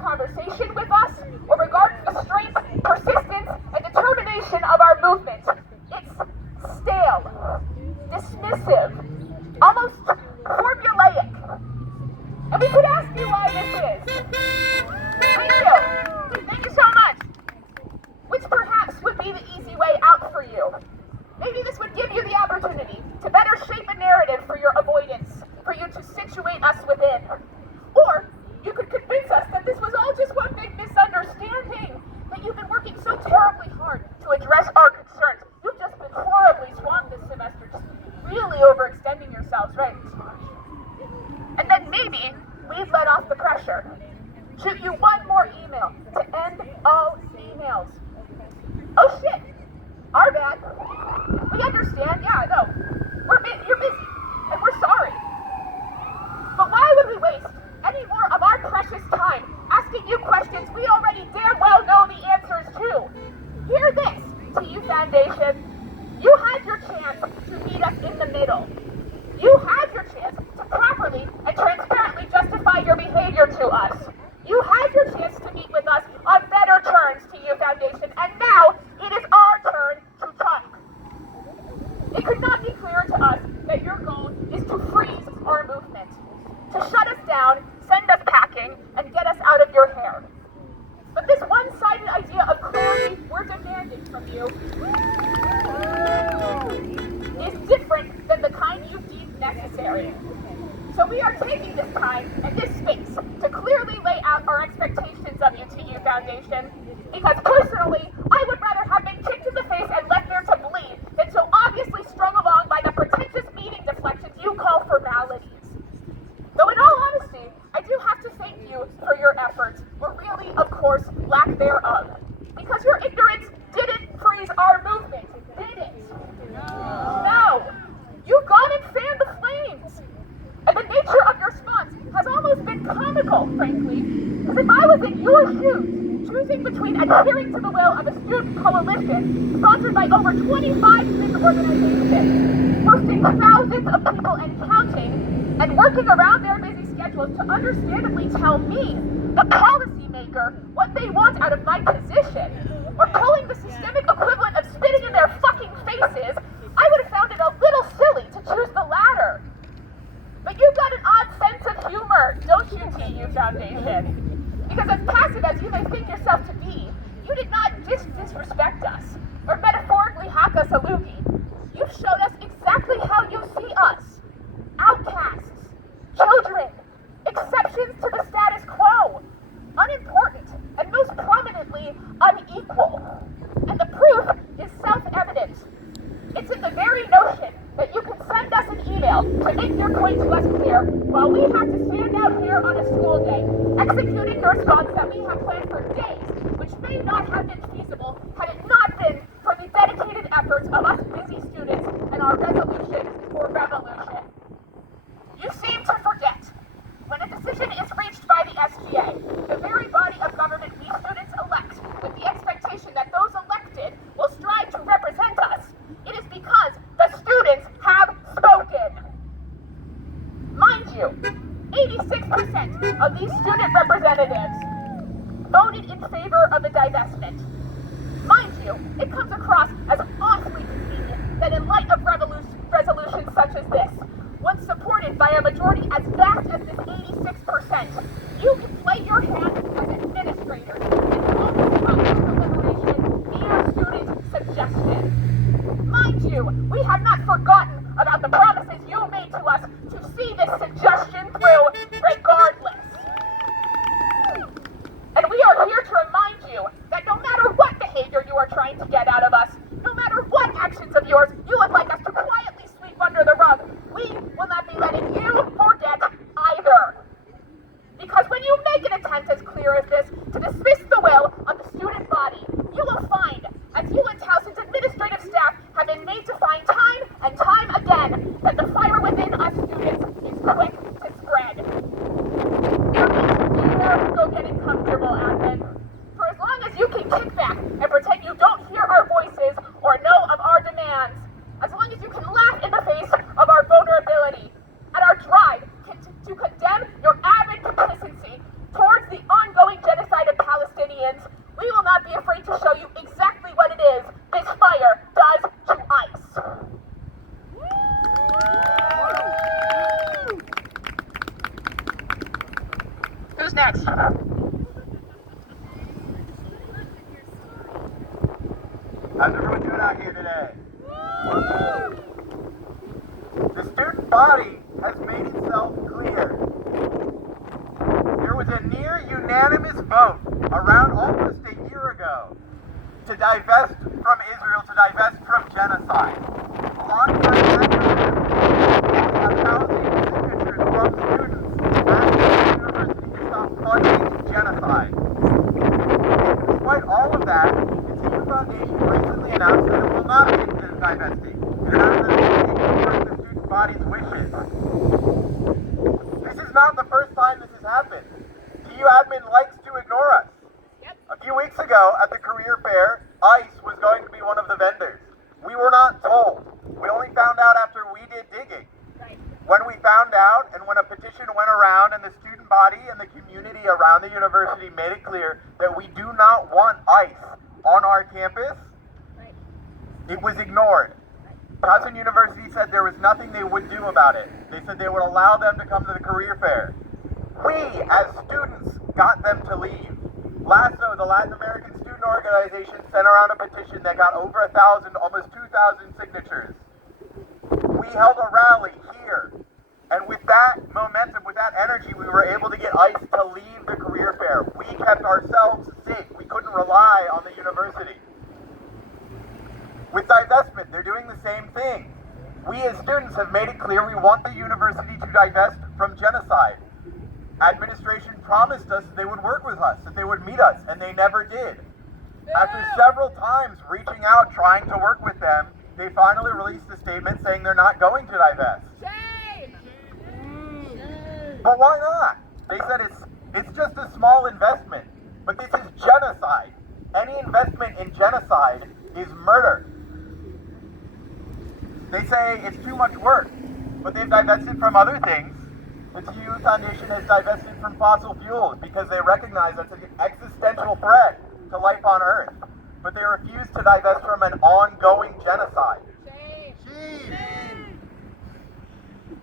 conversation with us or regards the strength, persistence, and determination of our movement. It's stale, dismissive, almost formulaic. And we could ask you why this is. Thank you. Thank you so much. Which perhaps would be the easy way out for you. Maybe this would give you the opportunity to better shape a narrative for your avoidance, for you to situate us within. Or you could convince us that this was all just one big misunderstanding, that you've been working so terribly hard to address our concerns. You've just been horribly swamped this semester, just really overextending yourselves, right? And then maybe we'd let off the pressure. Shoot you one more email to end all emails. Oh shit, our bad. We understand, yeah, no. You're busy, and we're sorry. But why would we waste any more of our precious time asking you questions we already damn well know the answers to? Hear this, TU Foundation. You had your chance to meet us in the middle. You had your chance to properly and transparently justify your behavior to us. You had your chance to meet with us on better terms, TU Foundation, and now it is our turn to talk. It could not be clearer to us that your goal is to freeze our movement, to shut us down, send us packing, and get us out of your hair. But this one-sided idea of clarity we're demanding from you is different than the kind you deem necessary. So we are taking this time and this space to clearly lay out our expectations of you, TU Foundation, because personally, I would rather have been kicked in the face and left there to bleed than so obviously strung along by the pretentious meeting deflections you call formalities. Though in all honesty, I do have to thank you for your efforts, or really, of course, lack thereof, because your ignorance didn't freeze our movement, did it? No! You've gone and fanned the flames! And the nature of your response has almost been comical, frankly, because if I was in your shoes, choosing between adhering to the will of a student coalition sponsored by over 25 student organizations, hosting thousands of people and counting, and working around their busy schedules to understandably tell me, the policymaker, what they want out of my position, or calling the systemic equivalent of spitting in their fucking faces, I would have found it a little silly to choose the latter. But you've got an odd sense of humor, don't you, TU Foundation? Because as passive as you may think yourself to be, you did not disrespect us, or metaphorically hack us a loogie. You showed us exactly how you see us. Outcasts, children, exceptions to the status quo, unimportant, and most prominently, unequal. And the proof is self-evident. It's in the very notion that you can send us an email to make your point to us clear while we have to stand out here on a school day, executing the response that we have planned for days, which may not have been feasible had it not been for the dedicated efforts of us busy students and our resolution for revolution. You seem to forget, when a decision is reached by the SGA, the very body of government we students elect, with the expectation that those elected will strive to represent us, it is because the students have spoken. Mind you, 86% of these student representatives voted in favor of the divestment. Mind you, it comes across as awfully convenient that in light of resolutions such as this, once supported by a majority as vast as this 86%, you can play your hand as administrator and focus on this deliberation via student suggestion. Mind you, we have not forgotten about the promises you made to us to see this suggestion through regardless. And we are here to remind you that no matter what behavior you are trying to get out of us, no matter what actions of yours you would like us to quietly sweep under the rug, we will not be letting you forget either. Because when you make an attempt as clear as this to dismiss the will of the student body, you will find, as you and Towson's administrative staff have been made to find time and time again, that the fire within us students is quick to spread. You need to do more go getting comfortable, admin. For as long as you can kick back and pretend you don't hear our voices or know of our demands, as long as you can laugh in the face of our vulnerability, and our drive to condemn your avid complacency towards the ongoing genocide Who's next? How's everyone doing out here today? The student body has made itself clear. There was a near unanimous vote around almost a year ago to divest from Israel, to divest from genocide. Alongside that, we have 1,000 signatures from students asking the university to stop funding genocide. Despite all of that, the TU Foundation recently announced that it will not take this divesting. It announced that it will take the student body's wishes. This is not the first time this has happened. TU admin likes to ignore us. A few weeks ago at the career fair, ICE was going to be one of the vendors. We were not told. We only found out after we did digging. When we found out and when a petition went around and the student body and the community around the university made it clear that we do not want ICE on our campus, it was ignored. Towson University said there was nothing they would do about it. They said they would allow them to come to the career fair. We, as students, got them to leave. LASSO, the Latin American Student Organization, sent around a petition that got over 1,000, almost 2,000 signatures. We held a rally here, and with that momentum, with that energy, we were able to get ICE to leave the career fair. We kept ourselves safe. We couldn't rely on the university. With divestment, they're doing the same thing. We as students have made it clear we want the university to divest from genocide. Administration promised us they would work with us, that they would meet us, and they never did. After several times reaching out, trying to work with them, they finally released a statement saying they're not going to divest. Shame! But why not? They said it's just a small investment, but this is genocide. Any investment in genocide is murder. They say it's too much work, but they've divested from other things. The TU Foundation has divested from fossil fuels because they recognize that's an existential threat to life on Earth. But they refuse to divest from an ongoing genocide. Shame!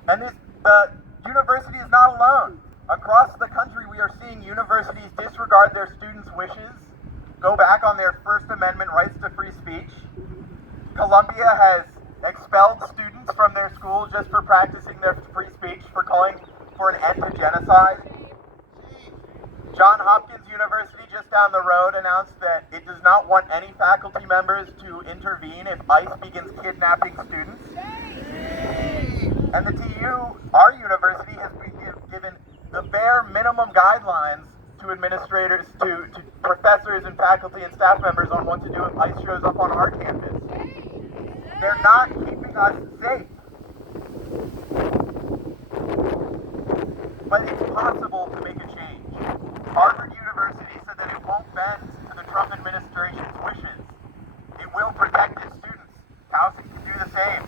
And the university is not alone. Across the country, we are seeing universities disregard their students' wishes, go back on their First Amendment rights to free speech. Columbia has expelled students from their school just for practicing their free speech, for calling for an end to genocide. Johns Hopkins University just down the road announced that it does not want any faculty members to intervene if ICE begins kidnapping students. And the TU, our university, has been given the bare minimum guidelines to administrators, to professors and faculty and staff members on what to do if ICE shows up on our campus. They're not keeping us safe. But it's possible to make a change. Harvard University said that it won't bend to the Trump administration's wishes. It will protect its students. Towson can do the same.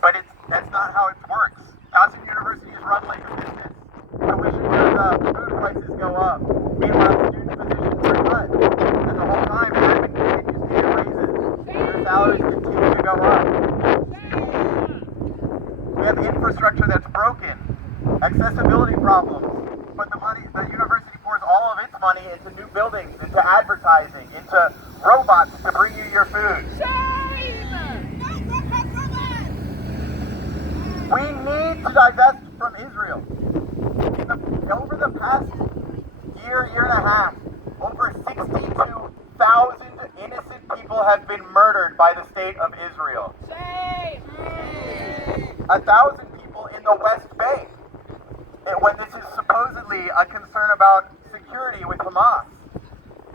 But that's not how it works. Towson University is run like a business. Tuition goes up, food prices go up. Meanwhile, student positions are cut. And the whole time, admin continues to get raises. Their salaries continue to go up. We have infrastructure that's broken, accessibility problems, but the university pours all of its money into new buildings, into advertising, into robots to bring you your food. We need to divest from Israel. Over the past year and a half, over 62,000 innocent people have been murdered by the state of Israel. 1,000 people in the West Bank, and when this is supposedly a concern about security with Hamas.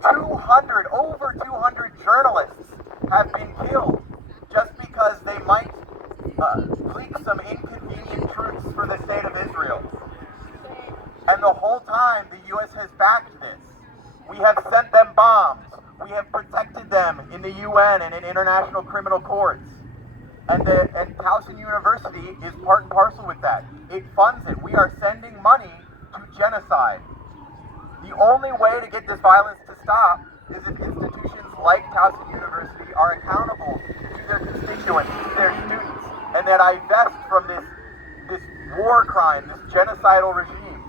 Over 200 journalists have been killed just because they might leak some inconvenient truths for the state of Israel. And the whole time, the U.S. has backed this. We have sent them bombs. We have protected them in the UN and in international criminal courts. And Towson University is part and parcel with that. It funds it. We are sending money to genocide. The only way to get this violence to stop is if institutions like Towson University are accountable to their constituents, to their students, and that divest from this war crime, this genocidal regime.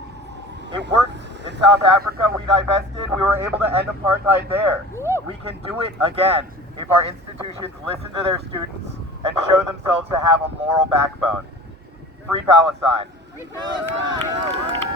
It worked in South Africa. We divested. We were able to end apartheid there. We can do it again if our institutions listen to their students and show themselves to have a moral backbone. Free Palestine. Free Palestine.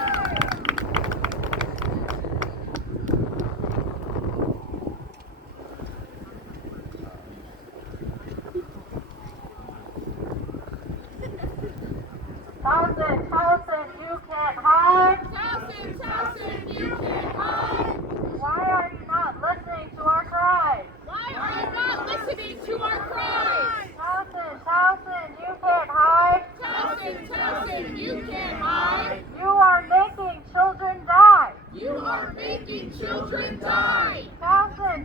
Towson, you can't hide. Towson, you can't hide. Why are you not listening to our cries? Why are you not listening to our cries? Towson, you can't hide. Towson, you can't hide. You are making children die. You are making children die. Towson,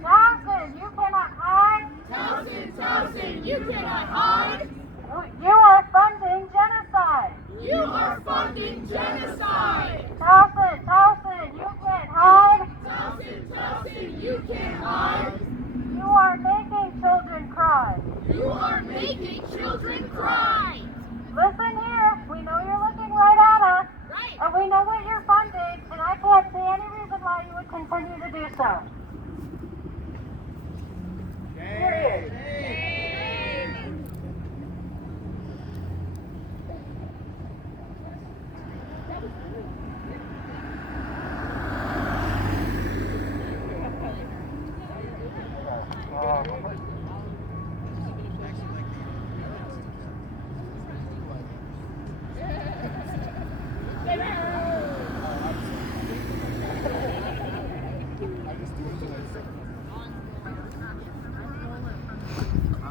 you cannot hide. Towson, you cannot hide. You are funding genocide. You are funding genocide. Towson, you can't hide. Towson, you can't hide. You are making children cry. You are making children cry. Listen here, we know you're looking right at us. Right. And we know what you're funding, and I can't see any reason why you would continue to do so. Period.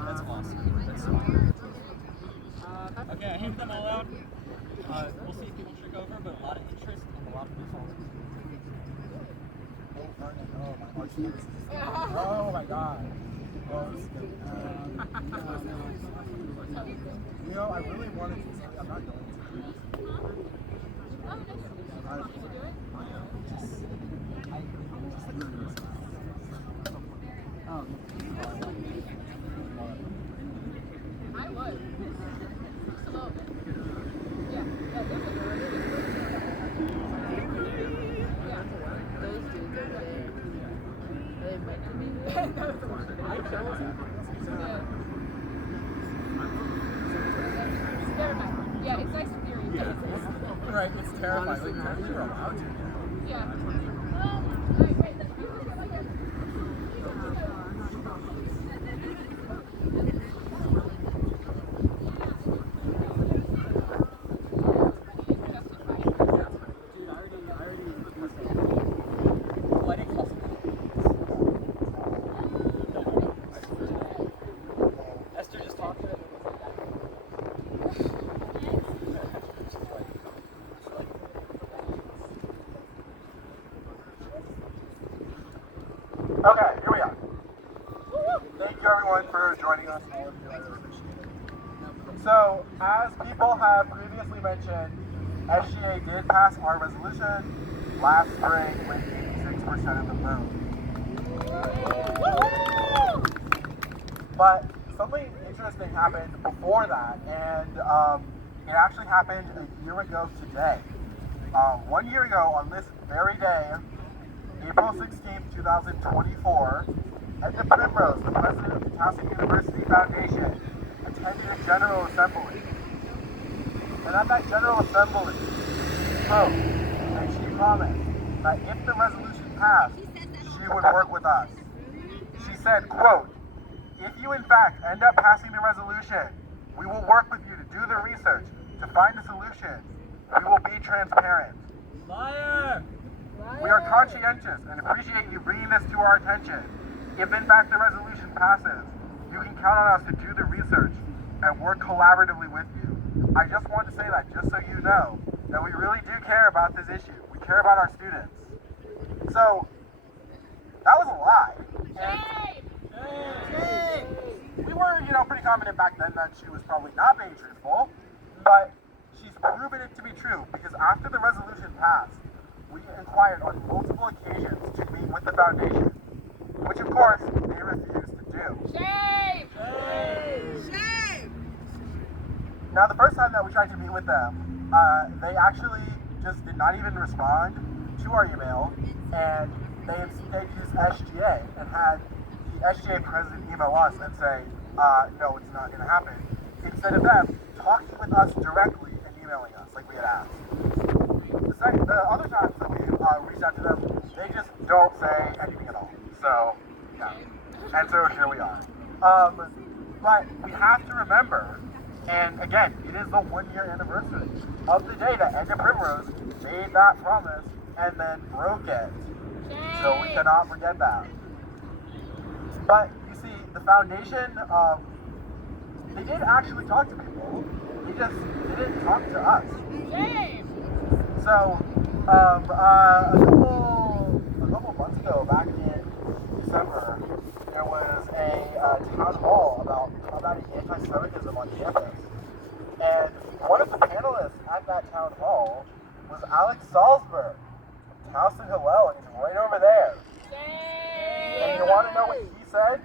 That's awesome. Okay, I handed them all out. We'll see if people trick over, but a lot of interest and a lot of results. Oh my god. Oh, this is good. You know, I really wanted to say I'm not going to. I was. Just a little bit. Yeah, those are really yeah, those dudes are they might not be Never mind. Yeah, it's nice to hear you. Right, it's terrifying. Like, you're allowed to. Yeah. Esther just talked to it. Okay, here we are. Thank you everyone for joining us. All of you, I really appreciate it. So, as people have previously mentioned, SGA did pass our resolution last spring with 86% of the vote. But something interesting happened before that, and it actually happened a year ago today. 1 year ago on this very day, April 16th, 2024, Edna Primrose, the president of the Towson University Foundation, attended a General Assembly. And at that General Assembly, she spoke, and she promised that if the resolution passed, she would work with us. She said, quote, "If you in fact end up passing the resolution, we will work with you to do the research, to find a solution. We will be transparent. Liar! We are conscientious and appreciate you bringing this to our attention. If in fact the resolution passes, you can count on us to do the research and work collaboratively with you. I just want to say that just so you know that we really do care about this issue. We care about our students." So, that was a lie. We were, pretty confident back then that she was probably not being truthful, but she's proven it to be true because after the resolution passed, we inquired on multiple occasions to meet with the foundation, which of course they refused to do. Shame! Now the first time that we tried to meet with them, they actually just did not even respond to our email, and they instead used SGA and had the SGA president email us and say, no, it's not going to happen, instead of them talking with us directly and emailing us like we had asked. The other times that we reached out to them, they just don't say anything at all. So, yeah. And so here we are. But we have to remember, and again, it is the 1-year anniversary of the day that Edna Primrose made that promise and then broke it. So we cannot forget that. But you see, the foundation, they did actually talk to people. They just didn't talk to us. Shame! So, a couple months ago, back in December, there was a town hall about anti-Semitism on campus. And one of the panelists at that town hall was Alex Salzberg from Towson Hillel, and he's right over there. And you want to know what he said?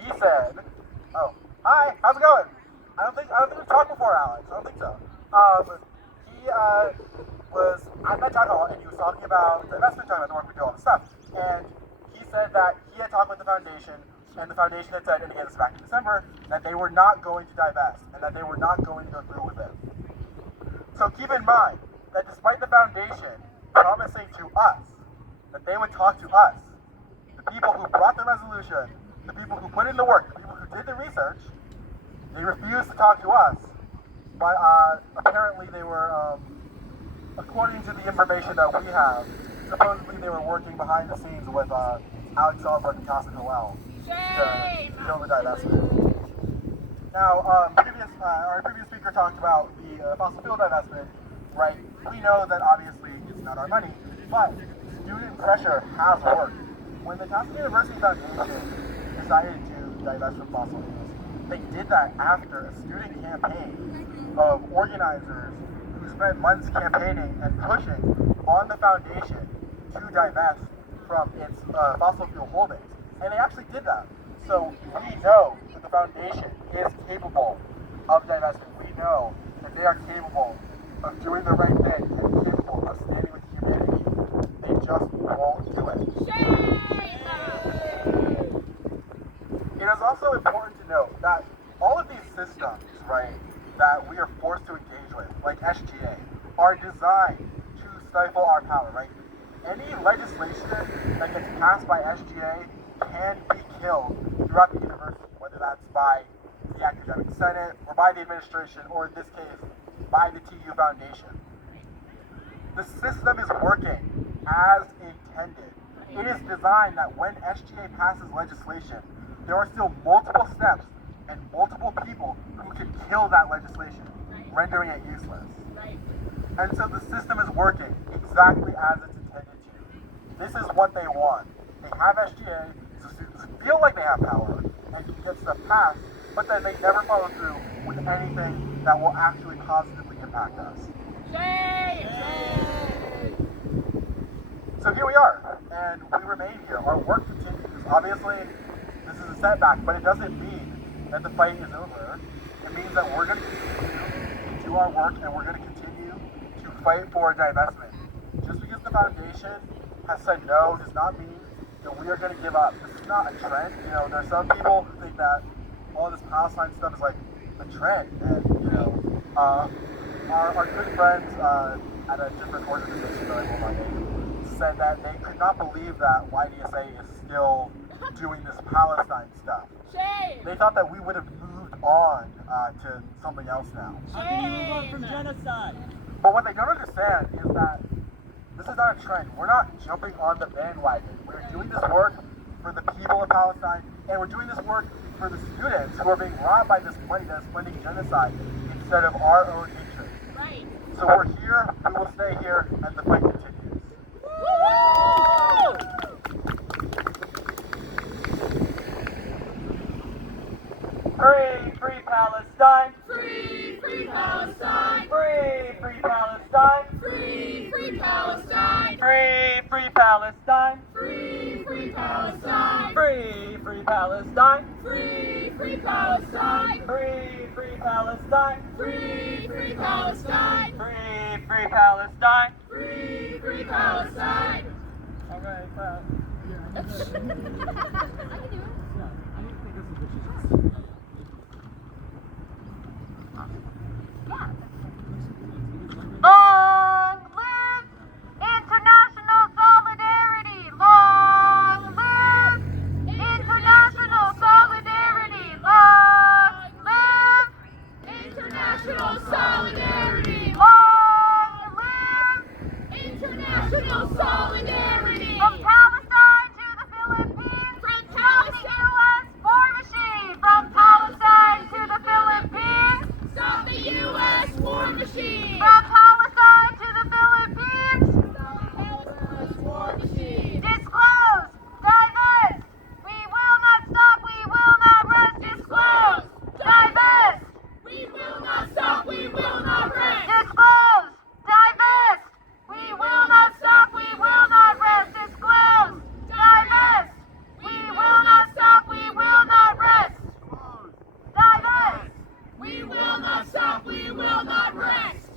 He said, "Oh, hi, how's it going? I don't think we've talked before, Alex. I don't think so." He was at that town hall, and he was talking about the investment time, the work we do, all this stuff. And he said that he had talked with the foundation, and the foundation had said, and again, this is back in December, that they were not going to divest, and that they were not going to go through with it. So keep in mind that despite the foundation promising to us that they would talk to us, the people who brought the resolution, the people who put in the work, the people who did the research, they refused to talk to us. But apparently they were, according to the information that we have, supposedly they were working behind the scenes with Alex Salzberg and Towson Hillel to kill the divestment. Now, our previous speaker talked about the fossil fuel divestment, right? We know that obviously it's not our money, but student pressure has worked. When the Towson University Foundation decided to divest from fossil fuels, they did that after a student campaign of organizers who spent months campaigning and pushing on the foundation to divest from its fossil fuel holdings. And they actually did that. So we know that the foundation is capable of divestment. We know that they are capable of doing the right thing and capable of standing with humanity. They just won't do it. It is also important to note that all of these systems, right, that we are forced to engage with, like SGA, are designed to stifle our power, right? Any legislation that gets passed by SGA can be killed throughout the university, whether that's by the academic senate or by the administration, or in this case, by the TU Foundation. The system is working as intended. It is designed that when SGA passes legislation, there are still multiple steps and multiple people who can kill that legislation, rendering it useless. And so the system is working exactly as it's intended to. This is what they want. They have SGA, so students feel like they have power and can get stuff passed, but then they never follow through with anything that will actually positively impact us. So here we are, and we remain here. Our work continues. Obviously, this is a setback, but it doesn't mean that the fight is over. It means that we're going to continue to do our work, and we're going to continue to fight for divestment. Just because the foundation has said no does not mean that we are going to give up. This is not a trend. You know, there's some people who think that all this Palestine stuff is like a trend, and you know, our good friends at a different organization that I will not name said that they could not believe that YDSA is still doing this Palestine stuff. They thought that we would have moved on to something else now. How can you move on from genocide? But what they don't understand is that this is not a trend. We're not jumping on the bandwagon. We're doing this work for the people of Palestine, and we're doing this work for the students who are being robbed by this money that is funding genocide instead of our own interests. Right. So we're here, we will stay here, and the fight continues. Free Palestine! Free Palestine! Free Palestine! Free Palestine! Free Palestine! Free Palestine! Free Palestine! Free, free Palestine! Free, free Palestine! Free, free Palestine! Free, free Palestine! Free, free Palestine! All right, Long live international solidarity! Long live international solidarity! Long live International solidarity! long live International solidarity! from Palestine to the Philippines! From From the Palestine! U.S. war machine! From Palestine to the Philippines! Stop the U.S. war machine! From Palestine to the Philippines! Palestine's war machine! Disclose! Divest! We will not stop! We will not rest! Disclose! Divest! We will not stop! We will not rest! Disclose! Divest! We will not stop! We will not rest! Disclose! Divest! We will not stop! We will not rest! Divest! We will not stop! We will not rest!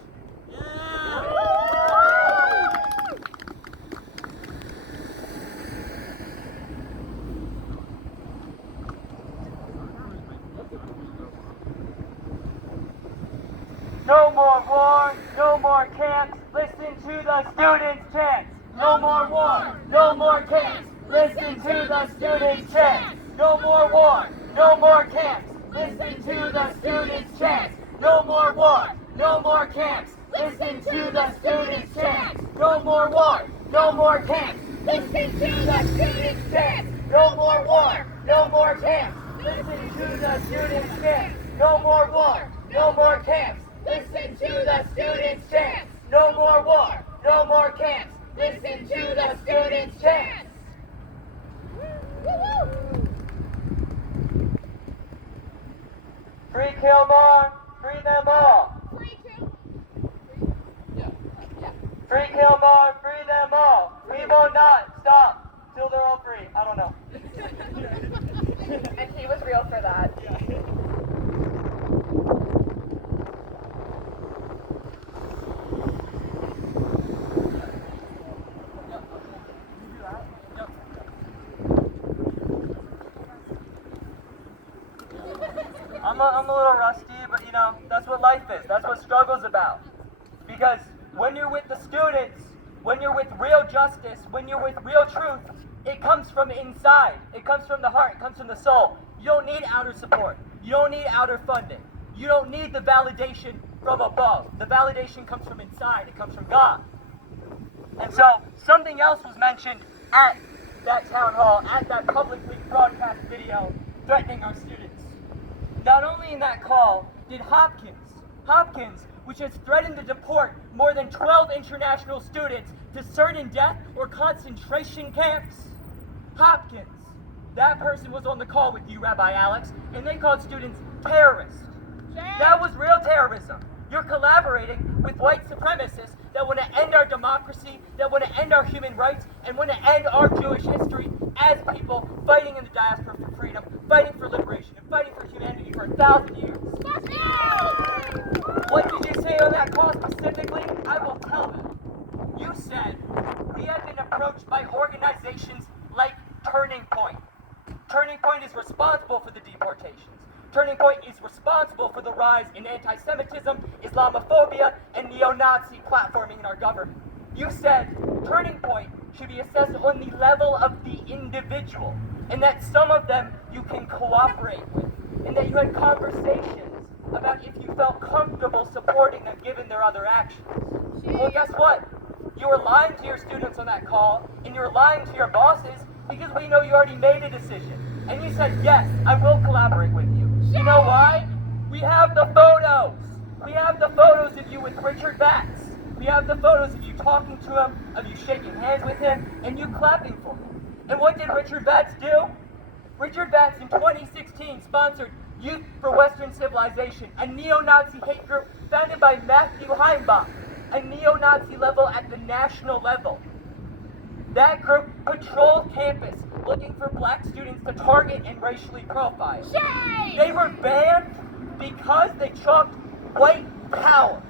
No more war, no more camps, listen to the students' chants. No more war, no more camps, listen to the students' chants. No more war, no more camps, listen to the students' chants. No more war, no more camps, listen to the students' chants. No more war, no more camps, listen to the students' chants. No more war, no more camps, listen to the students' chants. No more war, no more camps, listen to the students' chants. No more war, no more camps, listen to the students' chants. Free Kilmore, free them all. Free kill! Free Kilmore, free them all. We will not stop till they're all free. I don't know. And he was real for that. I'm a little rusty, but you know, that's what life is. That's what struggle's about. Because when you're with the students, when you're with real justice, when you're with real truth, it comes from inside. It comes from the heart. It comes from the soul. You don't need outer support. You don't need outer funding. You don't need the validation from above. The validation comes from inside. It comes from God. And so, something else was mentioned at that town hall, at that publicly broadcast video, threatening our students. Not only in that call did Hopkins, which has threatened to deport more than 12 international students to certain death or concentration camps. Hopkins, that person was on the call with you, Rabbi Alex, and they called students terrorists. That was real terrorism. You're collaborating with white supremacists that want to end our democracy, that want to end our human rights, and want to end our Jewish history as people fighting in the diaspora for freedom, fighting for liberation, and fighting for humanity for 1,000 years. What did you say on that call specifically? I will tell them. You said we had been approached by organizations like Turning Point. Turning Point is responsible for the deportations. Turning Point is responsible for the rise in anti-Semitism, Islamophobia, and neo-Nazi platforming in our government. You said Turning Point should be assessed on the level of the individual, and that some of them you can cooperate with, and that you had conversations about if you felt comfortable supporting them given their other actions. Well, guess what? You were lying to your students on that call, and you were lying to your bosses because we know you already made a decision. And you said, yes, I will collaborate with you. You know why? We have the photos. We have the photos of you with Richard Batts. We have the photos of you talking to him, of you shaking hands with him, and you clapping for him. And what did Richard Batts do? Richard Batts in 2016 sponsored Youth for Western Civilization, a neo-Nazi hate group founded by Matthew Heimbach, a neo-Nazi level at the national level. That group patrolled campus looking for black students to target and racially profile. Shame! They were banned because they chalked white power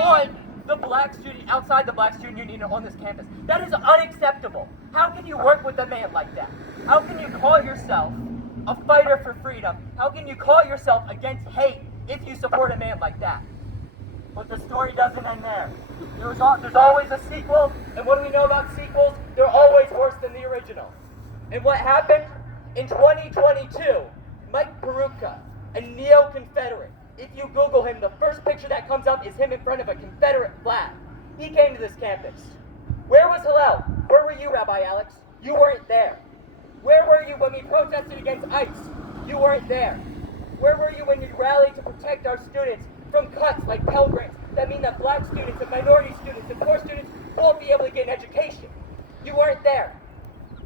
on the black student, outside the black student union on this campus. That is unacceptable. How can you work with a man like that? How can you call yourself a fighter for freedom? How can you call yourself against hate if you support a man like that? But the story doesn't end there. There's always a sequel, and what do we know about sequels? They're always worse than the original. And what happened? In 2022, Mike Peruka, a neo-Confederate, if you Google him, the first picture that comes up is him in front of a Confederate flag. He came to this campus. Where was Hillel? Where were you, Rabbi Alex? You weren't there. Where were you when we protested against ICE? You weren't there. Where were you when you rallied to protect our students from cuts like Pell Grants that mean that black students and minority students and poor students won't be able to get an education? You weren't there.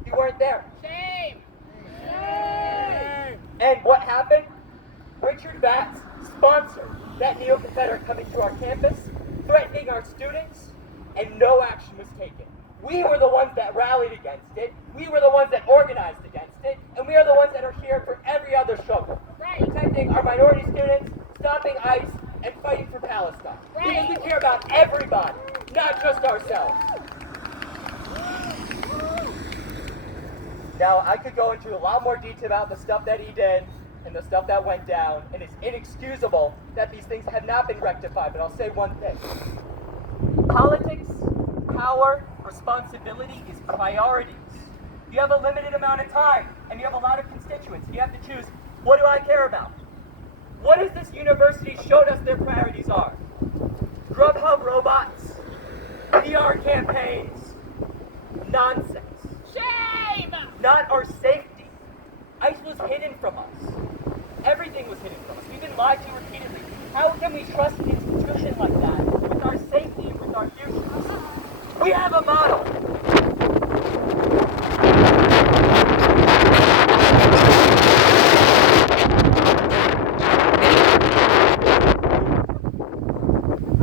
You weren't there. Shame! And what happened? Richard Batts sponsored that neo-Confederate coming to our campus, threatening our students, and no action was taken. We were the ones that rallied against it, we were the ones that organized against it, and we are the ones that are here for every other struggle. Protecting our minority students, stopping ICE, and fighting for Palestine. Because we care about everybody, not just ourselves. Now, I could go into a lot more detail about the stuff that he did and the stuff that went down, and it's inexcusable that these things have not been rectified, but I'll say one thing. Politics, power, responsibility is priorities. You have a limited amount of time, and you have a lot of constituents. You have to choose, what do I care about? What has this university showed us their priorities are? Grubhub robots, PR campaigns, nonsense. Shame! Not our safety. ICE was hidden from us. Everything was hidden from us. We've been lied to repeatedly. How can we trust an institution like that with our safety and with our future? We have a model.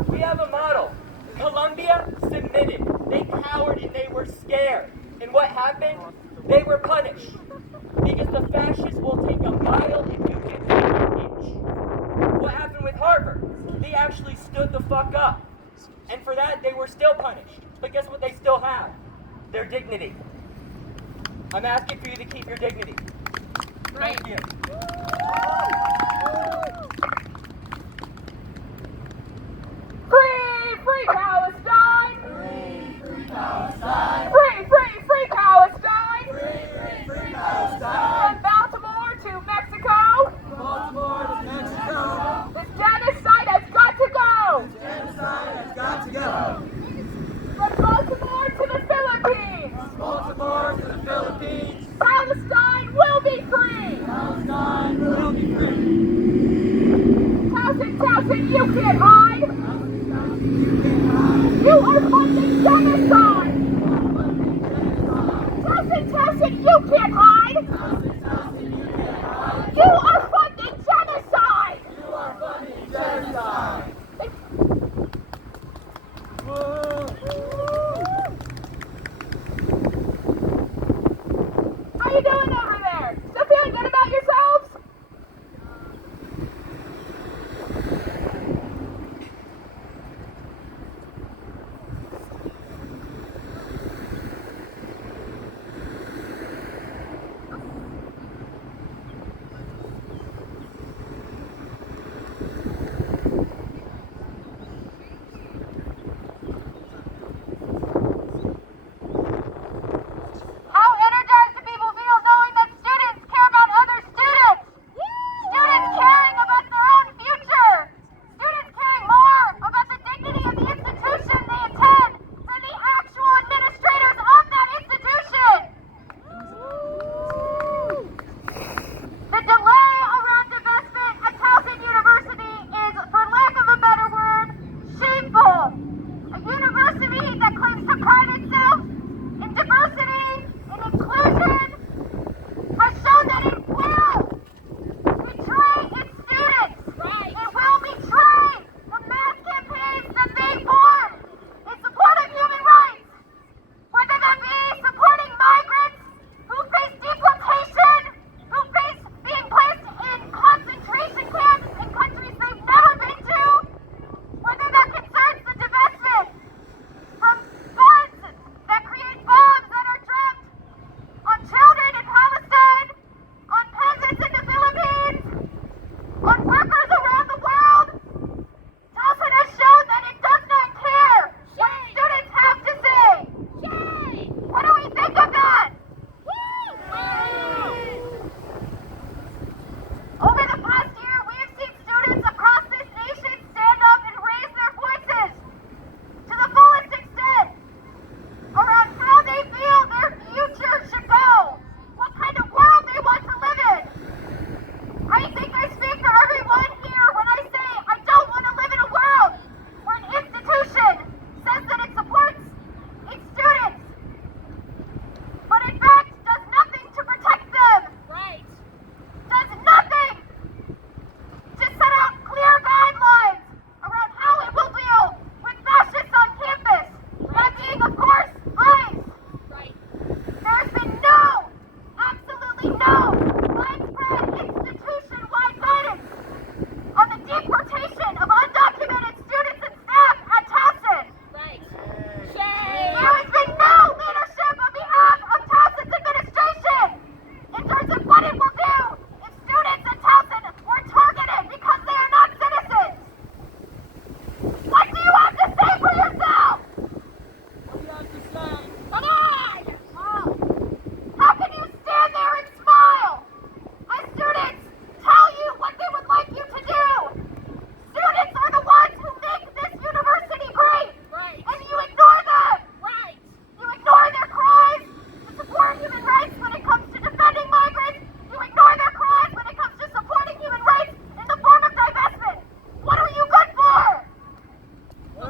We have a model. Columbia submitted. They cowered and they were scared. And what happened? They were punished. Because the fascists will take a mile if you get an inch. What happened with Harvard? They actually stood the fuck up. And for that, they were still punished. But guess what they still have? Their dignity. I'm asking for you to keep your dignity. Thank you. Free, free Palestine! Free Palestine! Free, free, free Palestine! Free Palestine! From Baltimore to Mexico! Baltimore to Mexico! This genocide has got to go! Genocide has got to go! From Baltimore to the Philippines! Baltimore to the Philippines! Palestine will be free! Palestine will be free! Towson, you can't hide! You are funding genocide! Towson, you can't hide! You are funding genocide! You are funding genocide! How you doing over there? Still feeling good about yourselves?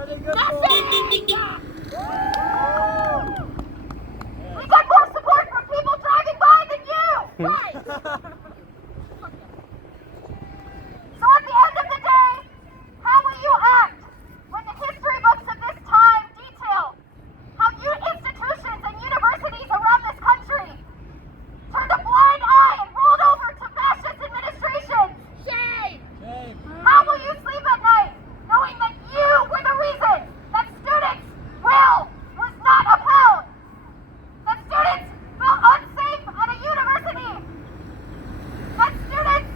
Nothing! We got more support from people driving by than you! Right! So at the end of the day, how will you act when the history books of this time detail how institutions and universities around this country turned a blind eye and rolled over to fascist administrations? Shame! How will you sleep at night knowing that you were the reason that students' will was not upheld? That students felt unsafe at a university? That students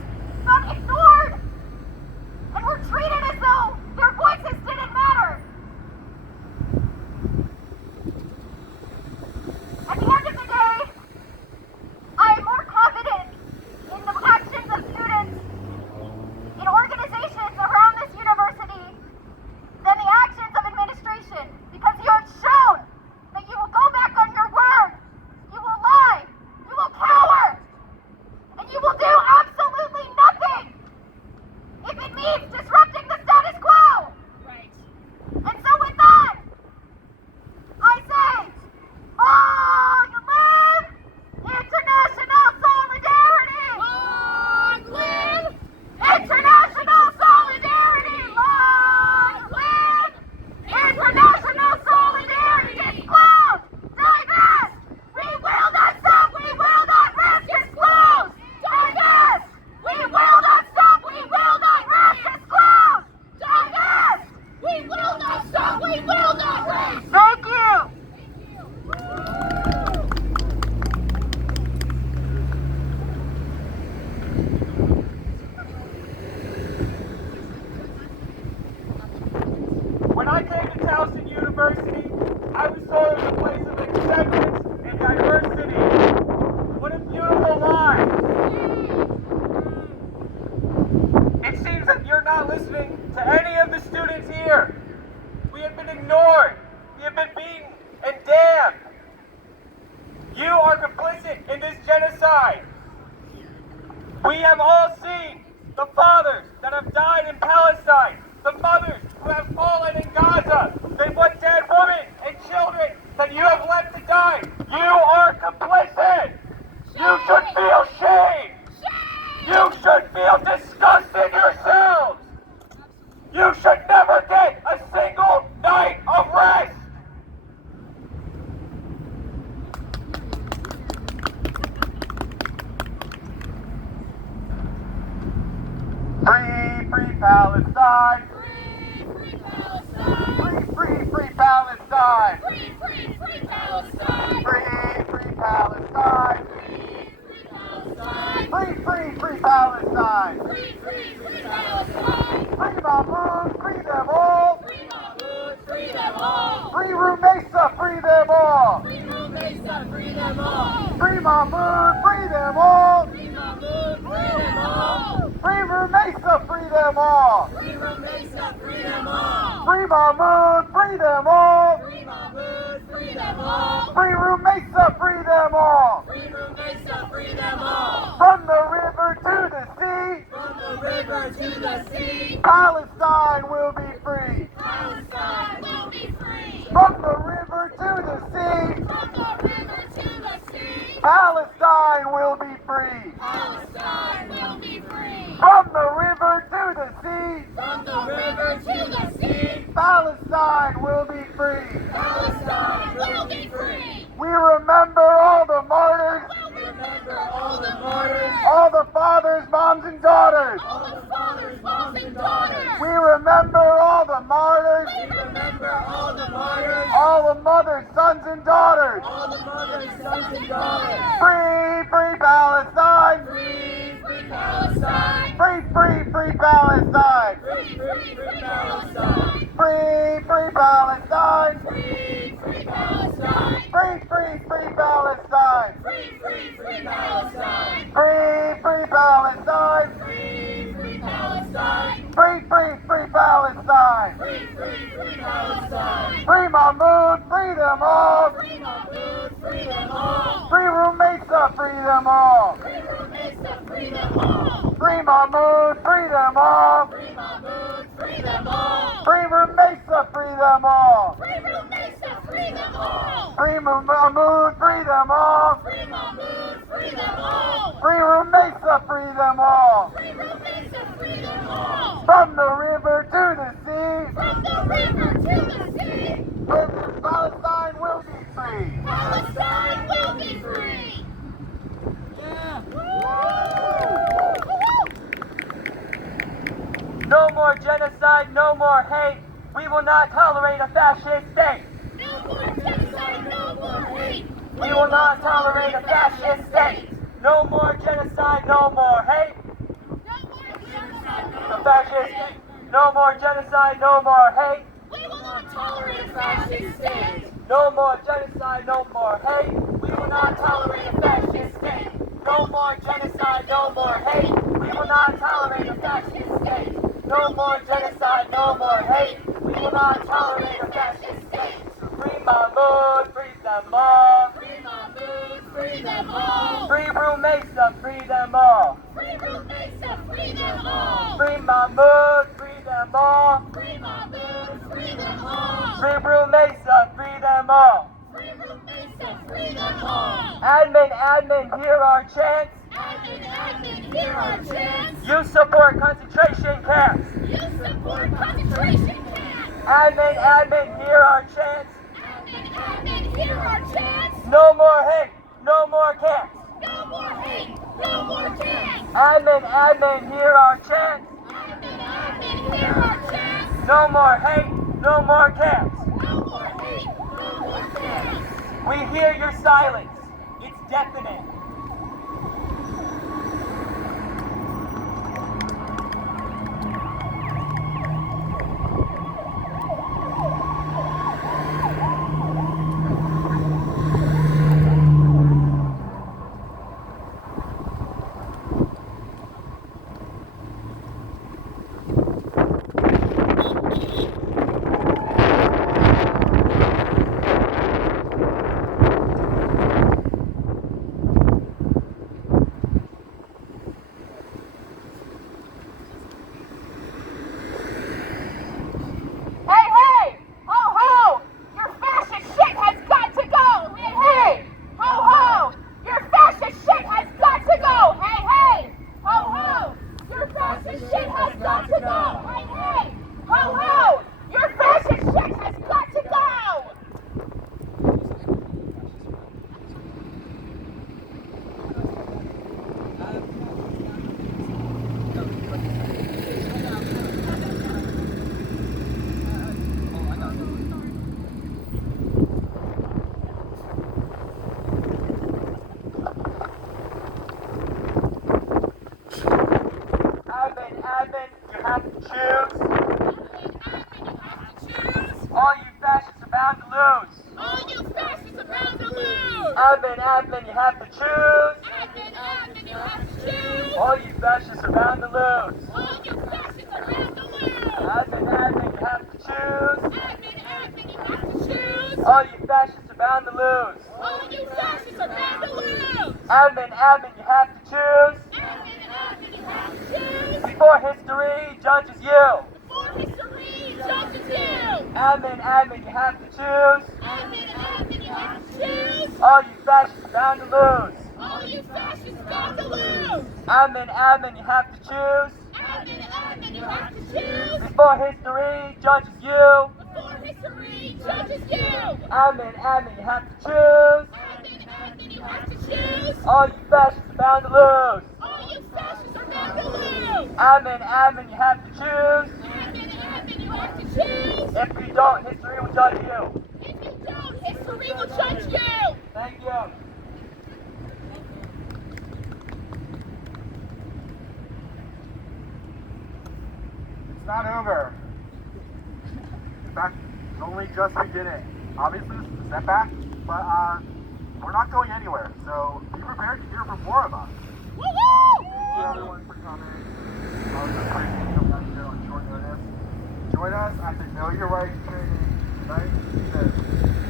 felt ignored and were treated as though their voices didn't matter? At the end of the day, I am more confident in the actions of students in organizations around this university than the actions of administration, because you have shown that you will go back on your word, you will lie, you will cower, and you will do absolutely nothing if it means disrupting the status quo. Right. And so with that, I say, long live international solidarity! Long live international solidarity! Long live international solidarity! Disclose! Divest! We will not stop! We will not rest! Disclose! Divest! We will not stop! We will not rest! Disclose! Divest! We will not stop! We will not rest! Thank you! When I came to Towson University, I was told it was a place of acceptance and diversity. What a beautiful line. It seems that you're not listening to any of the students here. We have been ignored. We have been beaten and damned. You are complicit in this genocide. We have all seen the fathers that have died in Palestine, the mothers who have fallen in Gaza, the one dead women and children that you have left to die. You are complicit. You should feel shame. You should feel disgust in yourselves. You should never get a single night of rest. Free, free Palestine. Free Palestine! Free Palestine. Free Palestine! Free, free Palestine. Free Palestine! Free Palestine. Free Palestine! Free Mahmoud, free them all. Free Mahmoud, free them all! Free Rumesa, free them all. Free Rumesa, free them all! Free Mahmoud, free them all. Free Mahmoud, free them all! Free Rumesa, free them all. Free Rumesa, free them all! Free Mahmoud, free them all. Free Mahmoud, free them all! Free Rumesa, free them all. Free Rumesa, free them all! From the river to the sea, From the river to the sea, Palestine will be free. Palestine will be free! From the river to the sea, From the river to the sea, Palestine will be free. Palestine will be free! From the river to the sea, From the river to the sea, Palestine will be free. Palestine will be free! We remember all the martyrs, Remember all the martyrs, all the fathers, moms, and daughters. all the fathers, moms, and daughters! We remember all the martyrs, Remember all the martyrs, all the mothers, sons, and daughters. all the mothers, sons, and daughters! Free, free Palestine. Free Palestine! Free Palestine. Free Palestine! Free Palestine. Free Palestine! Free Palestine. Free Palestine! Free Palestine. Free Palestine! Free Palestine. Free Palestine! Free Mahmoud, free them all. Free Mahmoud, free them all! Free Rumesa, free them all. Free Rumesa, free them all! Free Mahmoud, free them all. Free Mahmoud, free them all! Free Rumesa, free them all. Free Room Mesa, free them all. Free Mahmoud, free them all. Free Mahmoud, free them all. Free Room Mesa, free them all. Free Room Mesa, free them all. From the river to the sea. From the river to the sea. Palestine will be free. Palestine will be free. No more genocide, no more hate. We will not tolerate a fascist state. No more genocide, no more hate. We will not tolerate a fascist state. No more genocide, no more hate. No more genocide, no The more fascist hate. no more genocide, no more hate. We will not tolerate a fascist state. No more genocide, no more hate. We will not tolerate a fascist state. No more genocide, no more hate. We will not tolerate a fascist state. No more genocide, no more hate. We will not tolerate a fascist state. Free Mahmoud, free them all. Free Mahmoud, free them all. Free Room Mesa, free them all. Free Room Mesa, free them all. Free Mahmoud, free them all. Free Mahmoud, free them all. Free Room Mesa, free them all. Free Room Mesa, free them all. Admin, hear our chants. Admin, hear our chants. You support concentration camps. You support concentration camps. Admin, hear our chants. Admin, hear our chants. No more hate, no more camps. No more hate, no more camps. Admin, hear our chants. Admin, hear our chants. No more hate, no more camps. No more hate, no more camps. We hear your silence. It's deafening. Hey! Ho ho! Your fascist shit has got to go! Hey! Ho ho! Your fascist shit has got to go! Hey! Ho ho! Your fascist shit has got to go! Hey! Ho ho! Your fascist shit has got to go! Admin, you have to choose. Choose. All you fascists are bound to lose. All you fascists are bound to lose. Admin, you have to choose. Admin, you have to choose. All you fascists are bound to lose. All you fascists are bound to lose. Admin, you have to choose. Admin, you have to choose. All you fascists are bound to lose. All you fascists are bound to lose. Admin, you have to choose. Admin, you have to choose. Before history judges you. Before history judges you. Admin, you have to choose. Admin, you have to choose. All you fascists are bound to lose. All you fascists are bound to lose. Admin, you have to choose. Admin, you have to choose. Before history judges you. Before history judges you. Admin, you have to choose. Admin, you have to choose. All you fascists are bound to lose. All you fascists are bound to lose. Admin, you have to choose. Admin, you have to choose. If you don't, history will judge you. If you don't, history will judge you. Thank you. It's not over. In fact, it's only just beginning. Obviously, this is a setback, but we're not going anywhere. So be prepared to hear from more of us. Thank you everyone for coming. I was appreciate you coming out here on short notice. Join us at the Know Your Rights training tonight.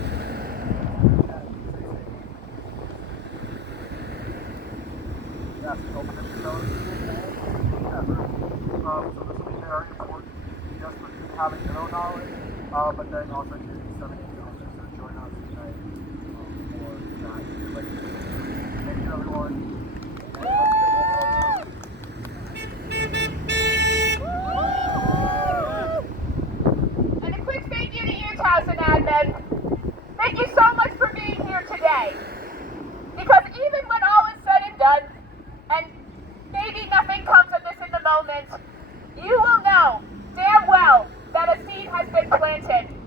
Yes, open up your nose. So this will be very important just for you having your own knowledge, but then also to the 780 officers that join us tonight for that. Thank you, everyone. And a quick thank you to you, Towson admin. Thank you so much for being here today. Because even when all is said and done, and maybe nothing comes of this in the moment, you will know damn well that a seed has been planted.